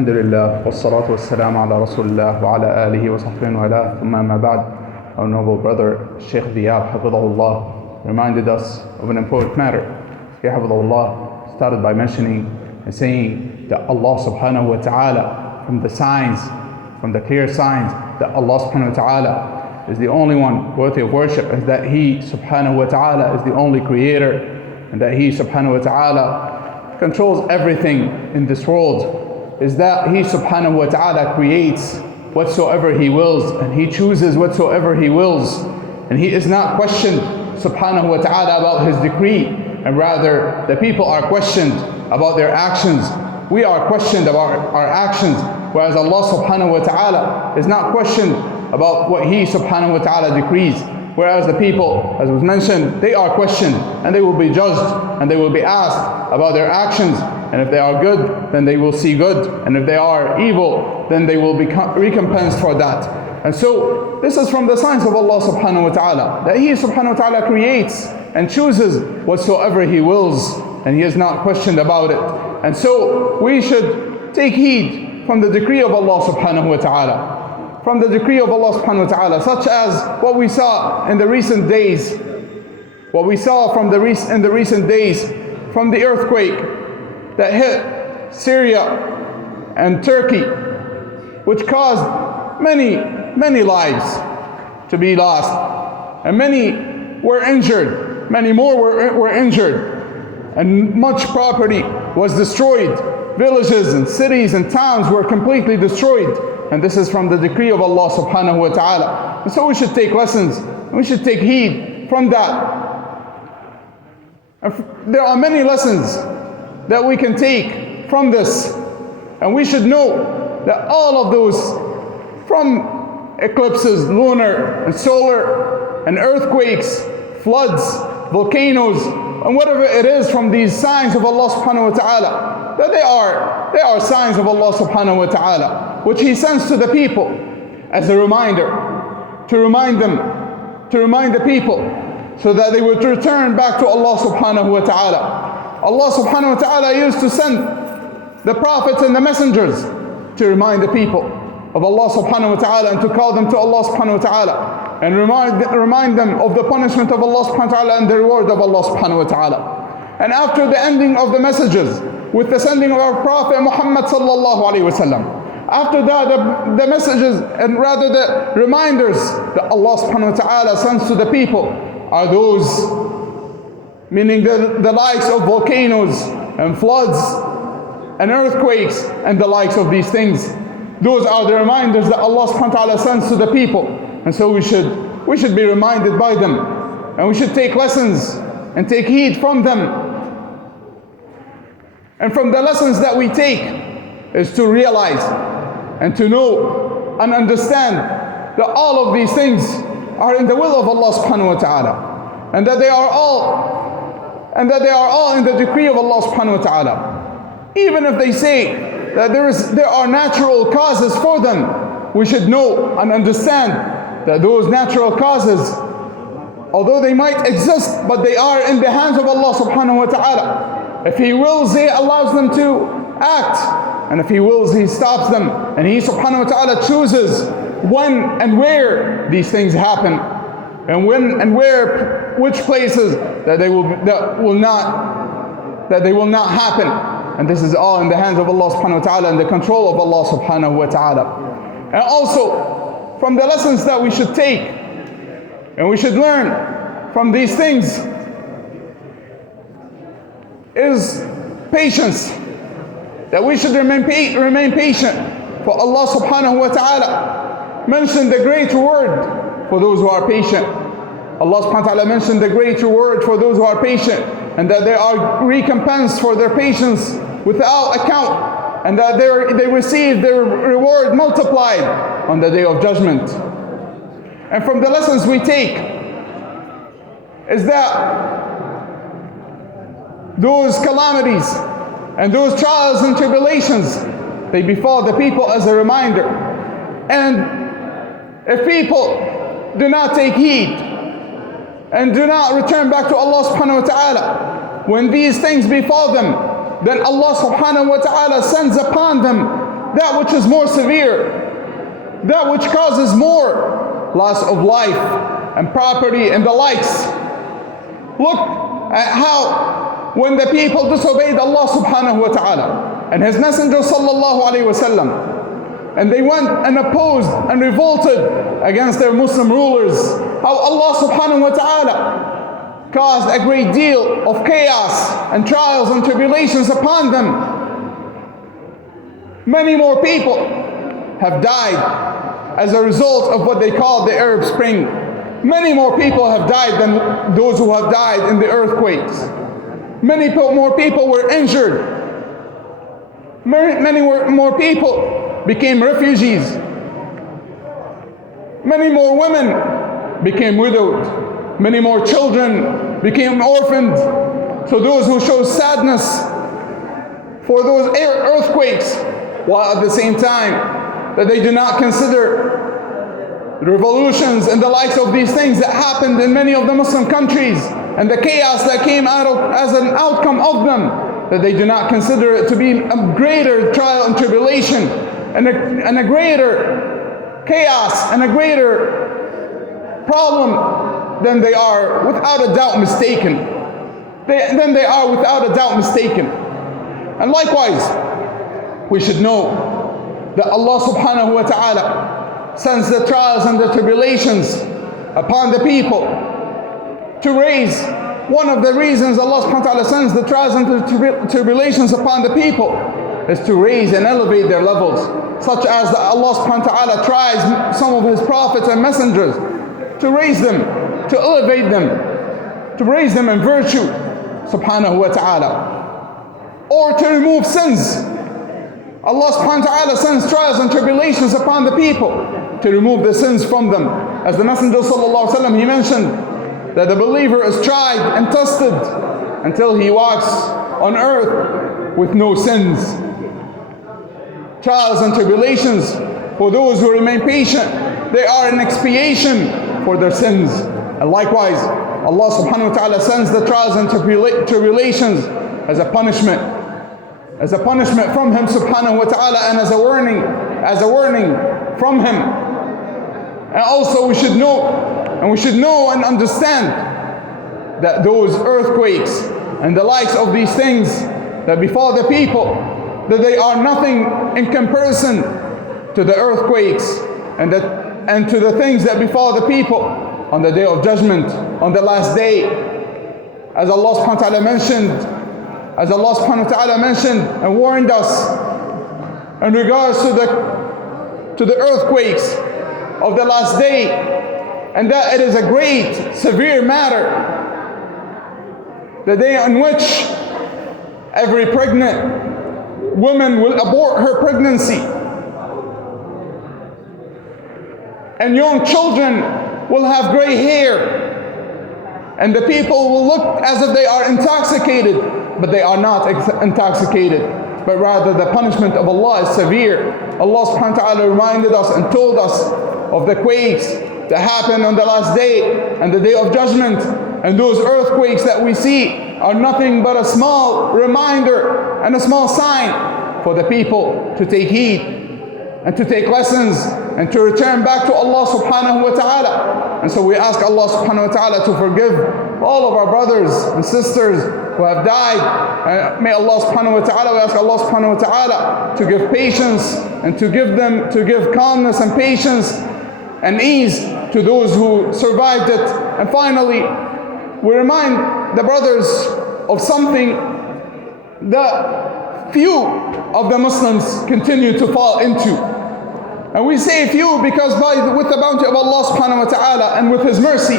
Alhamdulillah, wassalatu wassalamu ala rasulillah wa ala alihi wa sahbihi wa ala, thumma ma ba'd. Our noble brother, Shaykh Diyab, hafidhahullah, reminded us of an important matter. He, hafidhahullah, started by mentioning and saying that Allah subhanahu wa ta'ala, from the signs, from the clear signs that Allah subhanahu wa ta'ala is the only one worthy of worship, is that He subhanahu wa ta'ala is the only creator, and that He subhanahu wa ta'ala controls everything in this world, is that He subhanahu wa ta'ala creates whatsoever He wills, and He chooses whatsoever He wills, and He is not questioned subhanahu wa ta'ala about His decree, and rather the people are questioned about their actions. We are questioned about our actions, whereas Allah subhanahu wa ta'ala is not questioned about what He subhanahu wa ta'ala decrees. Whereas the people, as was mentioned, they are questioned and they will be judged and they will be asked about their actions. And if they are good, then they will see good. And if they are evil, then they will be recompensed for that. And so this is from the signs of Allah subhanahu wa ta'ala, that He subhanahu wa ta'ala creates and chooses whatsoever He wills, and He is not questioned about it. And so we should take heed from the decree of Allah subhanahu wa ta'ala, from the decree of Allah subhanahu wa ta'ala, such as what we saw in the recent days, what we saw in the recent days from the earthquake that hit Syria and Turkey, which caused many lives to be lost, and many were injured, many more were injured, and much property was destroyed. Villages and cities and towns were completely destroyed. And this is from the decree of Allah subhanahu wa ta'ala. And so we should take lessons, and we should take heed from that. And there are many lessons that we can take from this. And we should know that all of those, from eclipses, lunar and solar, and earthquakes, floods, volcanoes, and whatever it is from these signs of Allah subhanahu wa ta'ala, that they are signs of Allah subhanahu wa ta'ala, which He sends to the people as a reminder, to remind the people, so that they would return back to Allah subhanahu wa ta'ala. Allah subhanahu wa ta'ala used to send the prophets and the messengers to remind the people of Allah subhanahu wa ta'ala, and to call them to Allah subhanahu wa ta'ala, and remind them of the punishment of Allah subhanahu wa ta'ala and the reward of Allah subhanahu wa ta'ala. And after the ending of the messages, with the sending of our Prophet Muhammad sallallahu alayhi wa sallam, after that the messages, and rather the reminders that Allah subhanahu wa ta'ala sends to the people are those, meaning the likes of volcanoes and floods and earthquakes and the likes of these things. Those are the reminders that Allah subhanahu wa ta'ala sends to the people. And so we should be reminded by them, and we should take lessons and take heed from them. And from the lessons that we take is to realize and to know and understand that all of these things are in the will of Allah subhanahu wa ta'ala, and that they are all in the decree of Allah subhanahu wa ta'ala. Even if they say that there are natural causes for them, we should know and understand that those natural causes, although they might exist, but they are in the hands of Allah subhanahu wa ta'ala. If He wills, He allows them to act, and if He wills, He stops them, and He subhanahu wa ta'ala chooses when and where these things happen, and when and where, which places that they will not happen. And this is all in the hands of Allah subhanahu wa ta'ala, and the control of Allah subhanahu wa ta'ala. And also from the lessons that we should take and we should learn from these things is patience, that we should remain patient, for Allah subhanahu wa ta'ala mentioned the great reward for those who are patient. Allah subhanahu wa ta'ala mentioned the great reward for those who are patient, and that they are recompensed for their patience without account, and that they receive their reward multiplied on the day of judgment. And from the lessons we take is that those calamities and those trials and tribulations, they befall the people as a reminder. And if people do not take heed and do not return back to Allah subhanahu wa ta'ala, when these things befall them, then Allah subhanahu wa ta'ala sends upon them that which is more severe, that which causes more loss of life and property and the likes. Look at how when the people disobeyed Allah subhanahu wa ta'ala and His Messenger sallallahu alayhi wa sallam, and they went and opposed and revolted against their Muslim rulers, how Allah subhanahu wa ta'ala caused a great deal of chaos and trials and tribulations upon them. Many more people have died as a result of what they call the Arab Spring. Many more people have died than those who have died in the earthquakes. Many more people were injured. Many more people became refugees. Many more women became widowed. Many more children became orphaned. So those who show sadness for those earthquakes, while at the same time that they do not consider the revolutions and the likes of these things that happened in many of the Muslim countries and the chaos that came out of as an outcome of them, that they do not consider it to be a greater trial and tribulation and a greater chaos and a greater problem than they are without a doubt mistaken. Then they are without a doubt mistaken. And likewise, we should know that Allah subhanahu wa ta'ala sends the trials and the tribulations upon the people to raise. One of the reasons Allah subhanahu wa ta'ala sends the trials and the tribulations upon the people is to raise and elevate their levels, such as Allah subhanahu wa ta'ala tries some of His prophets and messengers to raise them, to elevate them, to raise them in virtue subhanahu wa ta'ala, or to remove sins. Allah subhanahu wa ta'ala sends trials and tribulations upon the people to remove the sins from them. As the Messenger sallallahu alaihi wasallam, he mentioned that the believer is tried and tested until he walks on earth with no sins. Trials and tribulations for those who remain patient, they are an expiation for their sins. And likewise, Allah subhanahu wa ta'ala sends the trials and tribulations as a punishment from Him subhanahu wa ta'ala, and as a warning from Him. And also we should know and understand that those earthquakes and the likes of these things that befall the people, that they are nothing in comparison to the earthquakes and to the things that befall the people on the day of judgment, on the last day. As Allah subhanahu wa ta'ala mentioned and warned us in regards to the earthquakes of the last day, and that it is a great, severe matter, the day on which every pregnant woman will abort her pregnancy, and young children will have gray hair, and the people will look as if they are intoxicated, but they are not intoxicated, but rather the punishment of Allah is severe. Allah subhanahu wa ta'ala reminded us and told us of the quakes that happen on the last day and the day of judgment, and those earthquakes that we see are nothing but a small reminder and a small sign for the people to take heed and to take lessons and to return back to Allah subhanahu wa ta'ala. And so we ask Allah subhanahu wa ta'ala to forgive all of our brothers and sisters who have died. May Allah subhanahu wa ta'ala, we ask Allah subhanahu wa ta'ala to give patience and to give calmness and patience and ease to those who survived it. And finally, we remind the brothers of something that few of the Muslims continue to fall into. And we say few because with the bounty of Allah subhanahu wa ta'ala and with His mercy,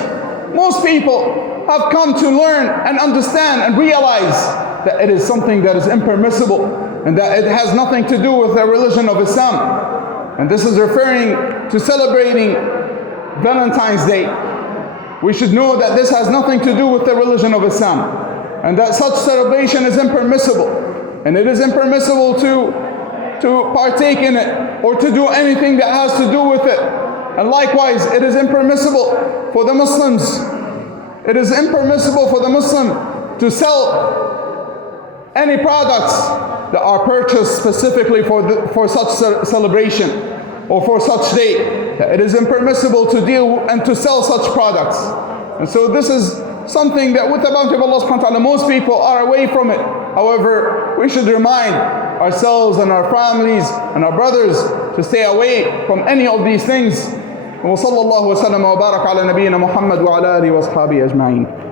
most people have come to learn and understand and realize that it is something that is impermissible and that it has nothing to do with the religion of Islam. And this is referring to celebrating Valentine's Day. We should know that this has nothing to do with the religion of Islam, and that such celebration is impermissible, and it is impermissible to partake in it or to do anything that has to do with it. And likewise, it is impermissible for the Muslims. It is impermissible for the Muslim to sell any products that are purchased specifically for such celebration or for such day, that it is impermissible to deal and to sell such products. And so this is something that with the bounty of Allah subhanahu wa ta'ala, most people are away from it. However, we should remind ourselves and our families and our brothers to stay away from any of these things. وصلى الله وسلم وبارك على نبينا محمد وعلى آله وأصحابه أجمعين.